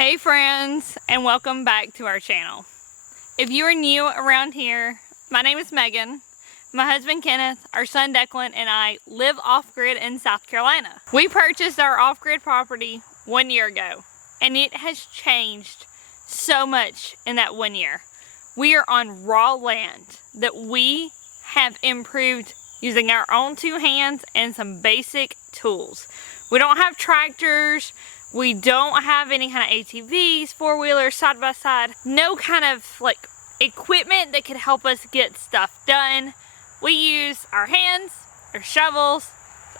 Hey friends, and welcome back to our channel. If you are new around here, my name is Megan. My husband Kenneth, our son Declan, and I live off-grid in South Carolina. We purchased our off-grid property 1 year ago, and it has changed so much in that 1 year. We are on raw land that we have improved using our own two hands and some basic tools. We don't have tractors. We don't have any kind of ATVs, four-wheelers, side-by-side. No kind of like equipment that could help us get stuff done. We use our hands, our shovels,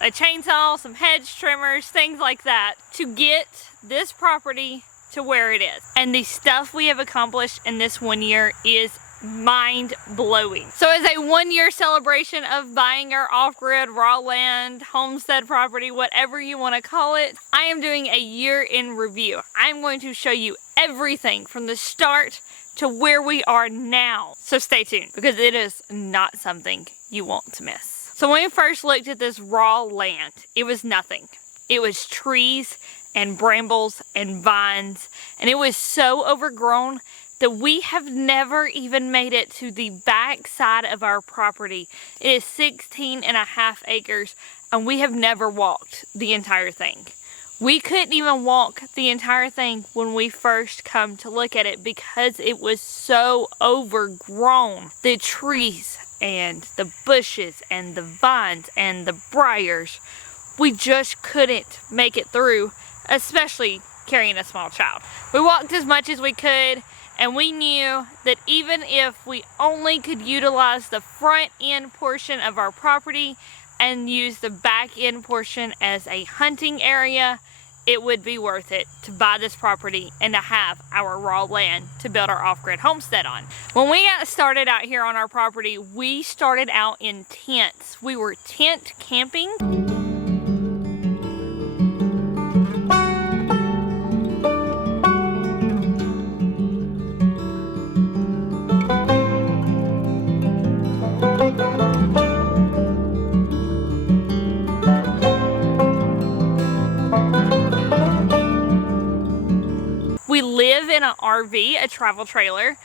a chainsaw, some hedge trimmers, things like that to get this property to where it is. And the stuff we have accomplished in this 1 year is mind-blowing. So as a 1 year celebration of buying our off-grid raw land, homestead property, whatever you want to call it, I am doing a year in review. I'm going to show you everything from the start to where we are now. So stay tuned because it is not something you want to miss. So when we first looked at this raw land, it was nothing. It was trees and brambles and vines, and it was so overgrown that we have never even made it to the back side of our property. It is 16.5 acres, and we have never walked the entire thing. We couldn't even walk the entire thing when we first come to look at it because it was so overgrown. The trees and the bushes and the vines and the briars, we just couldn't make it through, especially carrying a small child. We walked as much as we could, and we knew that even if we only could utilize the front end portion of our property and use the back end portion as a hunting area, it would be worth it to buy this property and to have our raw land to build our off-grid homestead on. When we got started out here on our property, we started out in tents. We were tent camping. We live in an RV, a travel trailer,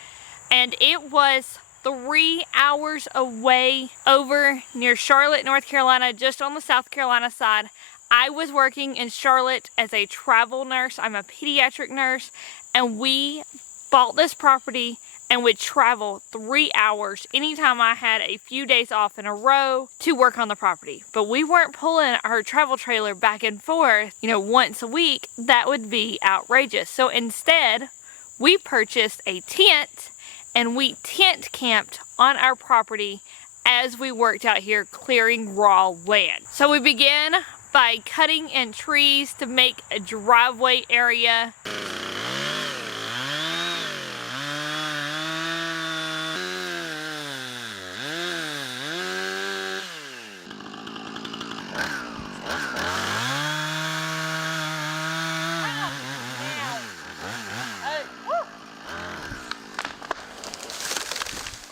and it was 3 hours away over near Charlotte, North Carolina, just on the South Carolina side. I was working in Charlotte as a travel nurse. I'm a pediatric nurse, and we bought this property and would travel 3 hours anytime I had a few days off in a row to work on the property. But we weren't pulling our travel trailer back and forth, once a week. That would be outrageous. So instead, we purchased a tent and we tent camped on our property as we worked out here clearing raw land. So we began by cutting in trees to make a driveway area.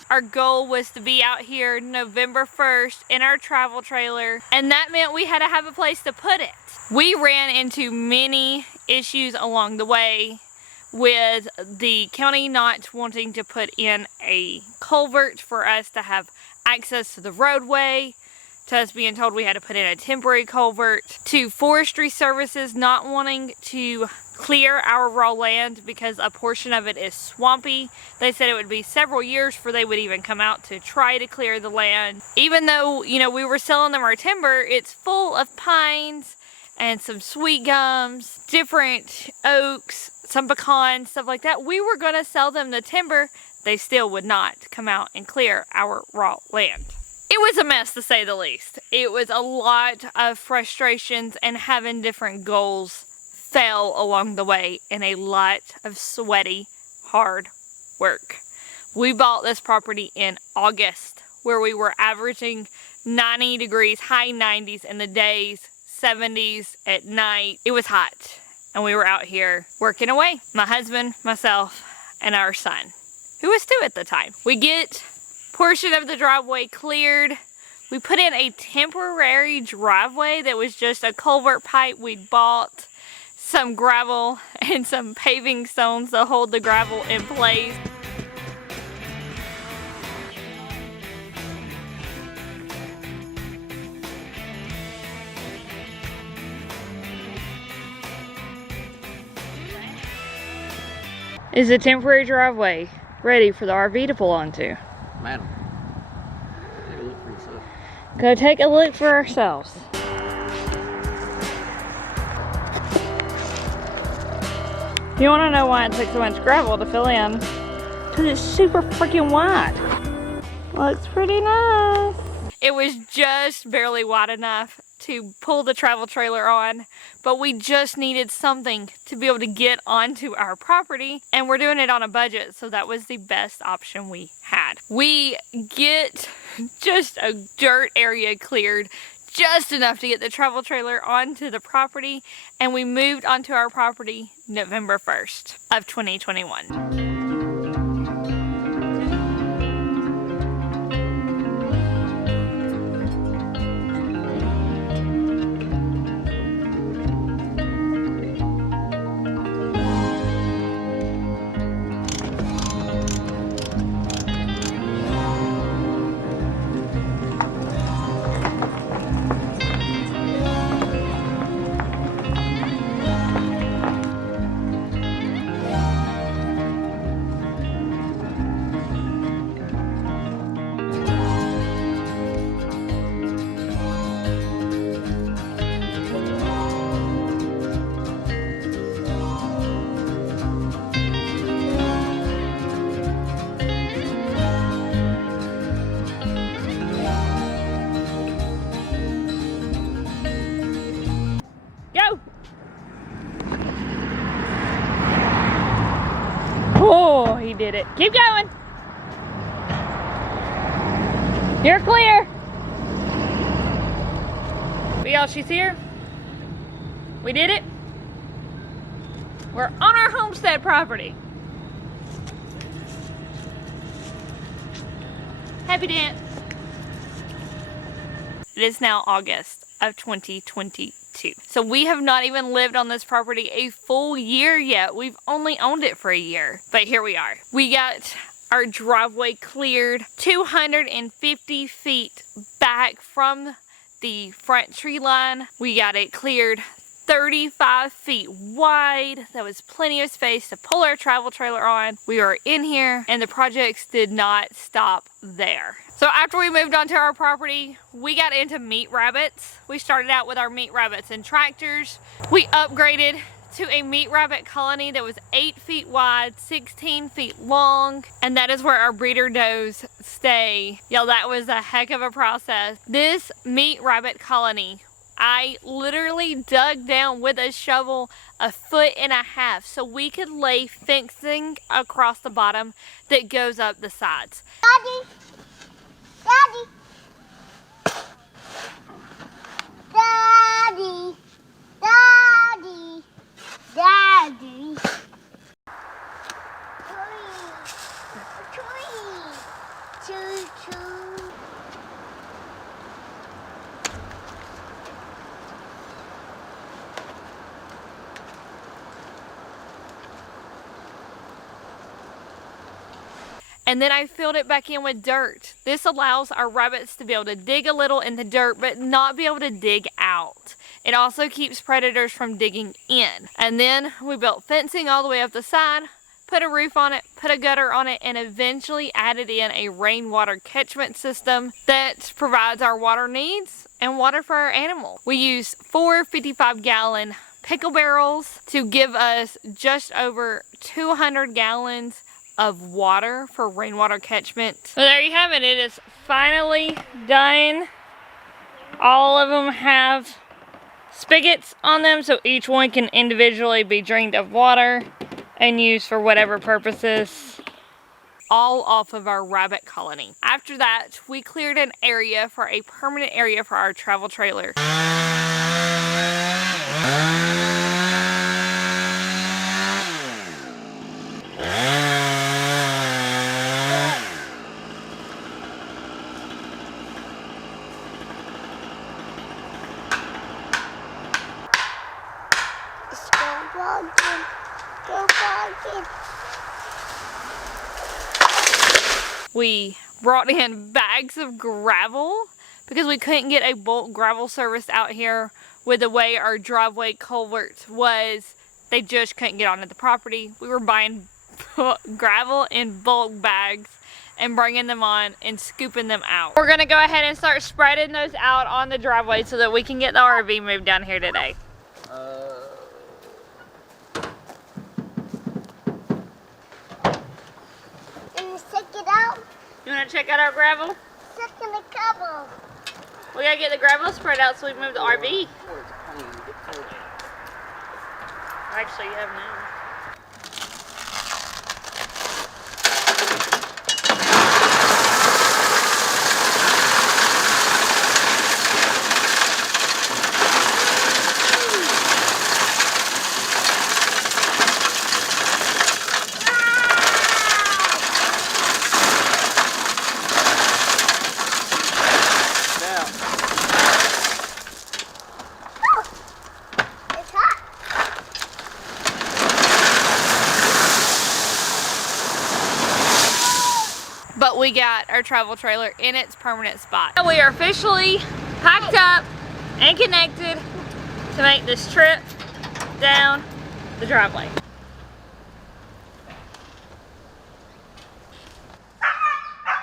Our goal was to be out here November 1st in our travel trailer, and that meant we had to have a place to put it. We ran into many issues along the way with the county not wanting to put in a culvert for us to have access to the roadway, to us being told we had to put in a temporary culvert, to forestry services not wanting to clear our raw land because a portion of it is swampy. They said it would be several years before they would even come out to try to clear the land. Even though, we were selling them our timber, it's full of pines and some sweet gums, different oaks, some pecans, stuff like that. We were going to sell them the timber. They still would not come out and clear our raw land. It was a mess, to say the least. It was a lot of frustrations, and having different goals fell along the way, and a lot of sweaty, hard work. We bought this property in August, where we were averaging 90 degrees, high 90s in the days, 70s at night. It was hot, and we were out here working away. My husband, myself, and our son, who was 2 at the time. We get portion of the driveway cleared. We put in a temporary driveway that was just a culvert pipe we'd bought some gravel and some paving stones to hold the gravel in place. Is a temporary driveway ready for the RV to pull onto? Madam, take a look for yourself. Go take a look for ourselves. You want to know why it took so much gravel to fill in? Because it's super freaking wide. Looks pretty nice. It was just barely wide enough to pull the travel trailer on, but we just needed something to be able to get onto our property, and we're doing it on a budget, so that was the best option we had. We get just a dirt area cleared, just enough to get the travel trailer onto the property, and we moved onto our property November 1st of 2021. Go! Oh, he did it. Keep going. You're clear. But y'all, she's here. We did it. We're on our homestead property. Happy dance. It is now August of 2022. So we have not even lived on this property a full year yet. We've only owned it for a year, but here we are. We got our driveway cleared 250 feet back from the front tree line. We got it cleared 35 feet wide. That was plenty of space to pull our travel trailer on. We are in here, and the projects did not stop there. So after we moved onto our property, we got into meat rabbits. We started out with our meat rabbits and tractors. We upgraded to a meat rabbit colony that was 8 feet wide, 16 feet long, and that is where our breeder does stay. Y'all, that was a heck of a process. This meat rabbit colony, I literally dug down with a shovel 1.5 feet so we could lay fencing across the bottom that goes up the sides. Daddy! Daddy! Daddy! Daddy! Daddy! Choo choo! Choo choo! And then I filled it back in with dirt. This allows our rabbits to be able to dig a little in the dirt, but not be able to dig out. It also keeps predators from digging in. And then we built fencing all the way up the side, put a roof on it, put a gutter on it, and eventually added in a rainwater catchment system that provides our water needs and water for our animals. We use 4 55-gallon pickle barrels to give us just over 200 gallons of water for rainwater catchment. So there you have it. It is finally done. All of them have spigots on them, so each one can individually be drained of water and used for whatever purposes. All off of our rabbit colony. After that, we cleared an area for a permanent area for our travel trailer. dog. We brought in bags of gravel because we couldn't get a bulk gravel service out here with the way our driveway culvert was. They just couldn't get onto the property. We were buying gravel in bulk bags and bringing them on and scooping them out. We're gonna go ahead and start spreading those out on the driveway so that we can get the RV moved down here today. And check it out. You wanna check out our gravel? Check in the cover. We gotta get the gravel spread out so we can move the RV. Actually, you have now. But we got our travel trailer in its permanent spot. We are officially packed up and connected to make this trip down the driveway.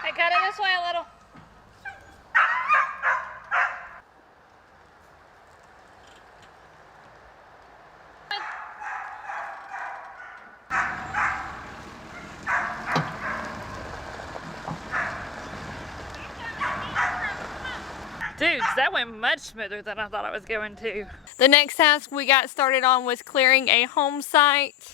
Hey, cut it this way a little. Dudes, that went much smoother than I thought it was going to. The next task we got started on was clearing a home site.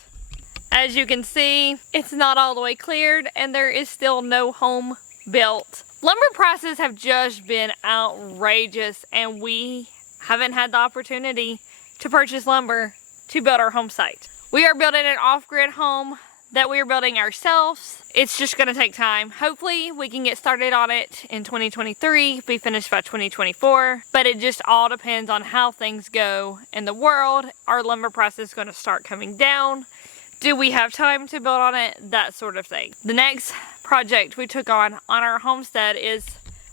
As you can see, it's not all the way cleared and there is still no home built. Lumber prices have just been outrageous and we haven't had the opportunity to purchase lumber to build our home site. We are building an off-grid home that we are building ourselves. It's just gonna take time. Hopefully we can get started on it in 2023, be finished by 2024, but it just all depends on how things go in the world. Are lumber prices gonna start coming down? Do we have time to build on it? That sort of thing. The next project we took on our homestead is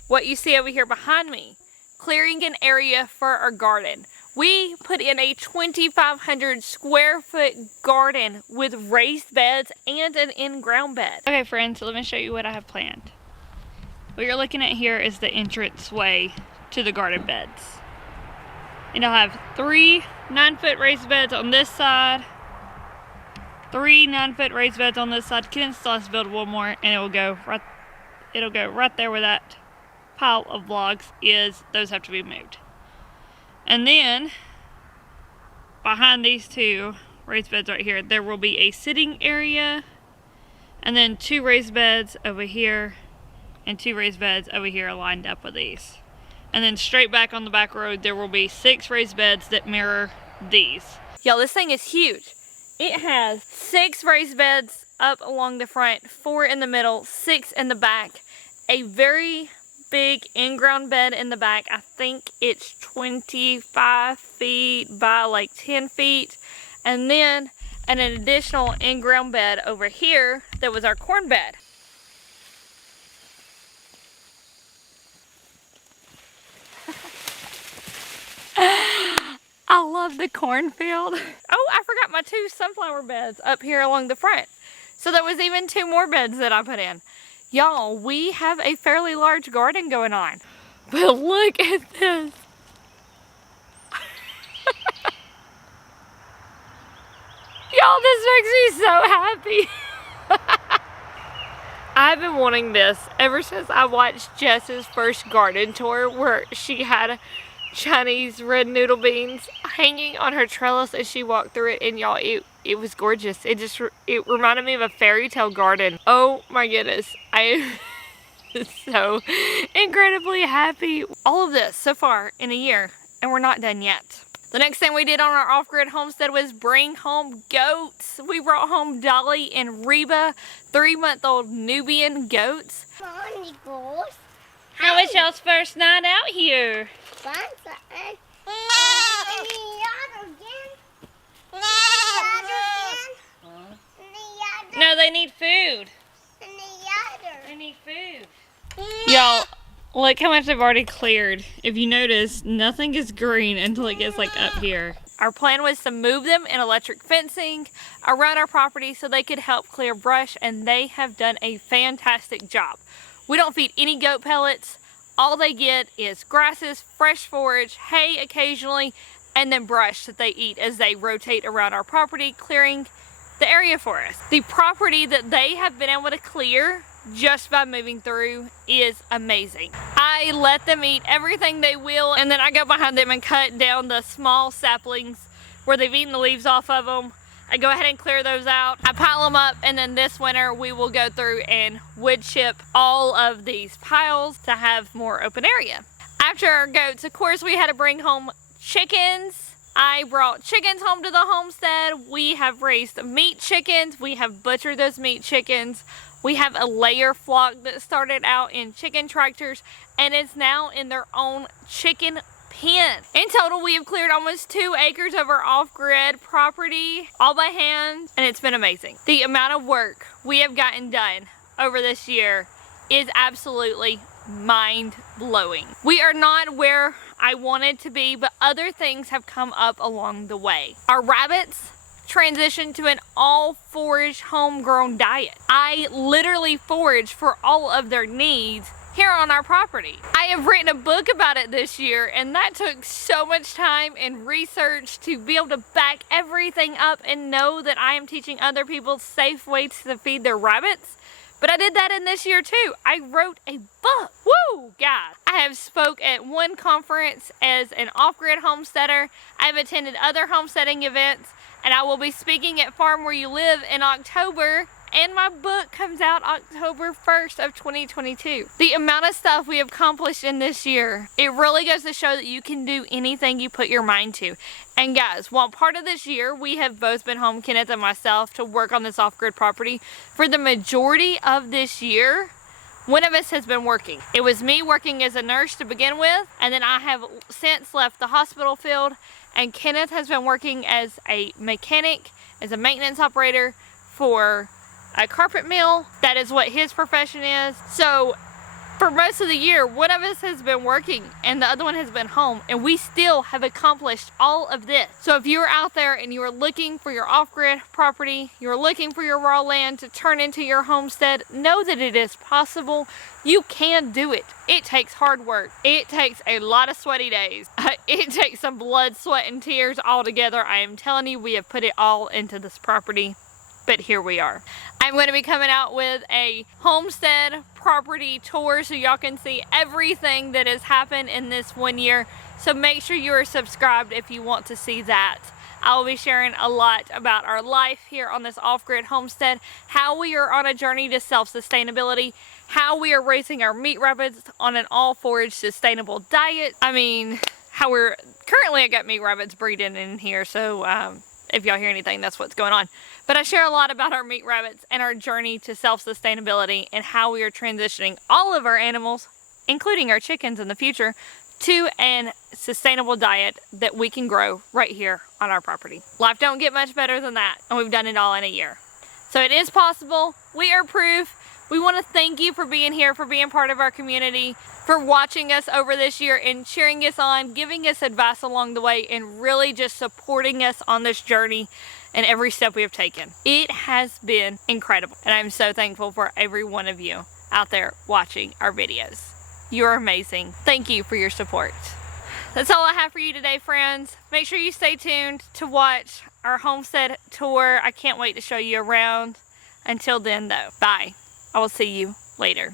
what you see over here behind me, clearing an area for our garden. We put in a 2,500 square foot garden with raised beds and an in-ground bed. Okay friends, so let me show you what I have planned. What you're looking at here is the entrance way to the garden beds. And I'll have 3 9-foot raised beds on this side, 3 9-foot raised beds on this side. Ken still has to build one more and it'll go right there where that pile of logs is. Those have to be moved. And then, behind these 2 raised beds right here, there will be a sitting area, and then 2 raised beds over here, and 2 raised beds over here lined up with these. And then straight back on the back road, there will be 6 raised beds that mirror these. Y'all, this thing is huge. It has 6 raised beds up along the front, 4 in the middle, 6 in the back, a very big in-ground bed in the back. I think it's 25 feet by like 10 feet. And then an additional in-ground bed over here that was our corn bed. I love the cornfield. Oh, I forgot my 2 sunflower beds up here along the front. So there was even 2 more beds that I put in. Y'all, we have a fairly large garden going on. But look at this. Y'all, this makes me so happy. I've been wanting this ever since I watched Jess's first garden tour where she had Chinese red noodle beans hanging on her trellis as she walked through it, and y'all, it was gorgeous. It reminded me of a fairy tale garden. Oh my goodness, I am so incredibly happy. All of this so far in a year, and we're not done yet. The next thing we did on our off-grid homestead was bring home goats. We brought home Dolly and Reba, 3-month-old Nubian goats. Morning, boys. How was y'all's first night out here? Fun. know, they need food. And the other. They need food. Y'all, look how much they've already cleared. If you notice, nothing is green until it gets like up here. Our plan was to move them in electric fencing around our property so they could help clear brush, and they have done a fantastic job. We don't feed any goat pellets. All they get is grasses, fresh forage, hay occasionally, and then brush that they eat as they rotate around our property, clearing the area for us. The property that they have been able to clear just by moving through is amazing. I let them eat everything they will, and then I go behind them and cut down the small saplings where they've eaten the leaves off of them. I go ahead and clear those out. I pile them up, and then this winter we will go through and wood chip all of these piles to have more open area. After our goats, of course, we had to bring home chickens. I brought chickens home to the homestead. We have raised meat chickens. We have butchered those meat chickens. We have a layer flock that started out in chicken tractors and is now in their own chicken pen. In total, we have cleared almost 2 acres of our off-grid property, all by hand, and it's been amazing. The amount of work we have gotten done over this year is absolutely mind-blowing. We are not where I wanted to be, but other things have come up along the way. Our rabbits transitioned to an all forage homegrown diet. I literally forage for all of their needs here on our property. I have written a book about it this year, and that took so much time and research to be able to back everything up and know that I am teaching other people safe ways to feed their rabbits. But I did that in this year too. I wrote a book. Woo, guys. I have spoke at one conference as an off-grid homesteader. I have attended other homesteading events, and I will be speaking at Farm Where You Live in October, and my book comes out October 1st of 2022. The amount of stuff we have accomplished in this year, it really goes to show that you can do anything you put your mind to. And guys, while part of this year we have both been home, Kenneth and myself, to work on this off-grid property, for the majority of this year, one of us has been working. It was me working as a nurse to begin with, and then I have since left the hospital field, and Kenneth has been working as a mechanic, as a maintenance operator for a carpet mill. That is what his profession is. So for most of the year, one of us has been working and the other one has been home, and we still have accomplished all of this. So if you're out there and you are looking for your off-grid property, you're looking for your raw land to turn into your homestead, know that it is possible. You can do it. It takes hard work. It takes a lot of sweaty days. It takes some blood, sweat, and tears all together. I am telling you, we have put it all into this property. But here we are. I'm going to be coming out with a homestead property tour so y'all can see everything that has happened in this 1 year. So make sure you are subscribed if you want to see that. I will be sharing a lot about our life here on this off-grid homestead, how we are on a journey to self-sustainability, how we are raising our meat rabbits on an all-forage sustainable diet. I mean, how we're currently, I got meat rabbits breeding in here, so if y'all hear anything, that's what's going on. But I share a lot about our meat rabbits and our journey to self-sustainability and how we are transitioning all of our animals, including our chickens in the future, to a sustainable diet that we can grow right here on our property. Life don't get much better than that, and we've done it all in a year. So it is possible. We are proof. We want to thank you for being here, for being part of our community, for watching us over this year and cheering us on, giving us advice along the way, and really just supporting us on this journey and every step we have taken. It has been incredible, and I'm so thankful for every one of you out there watching our videos. You're amazing. Thank you for your support. That's all I have for you today, friends. Make sure you stay tuned to watch our homestead tour. I can't wait to show you around. Until then, though, bye. I will see you later.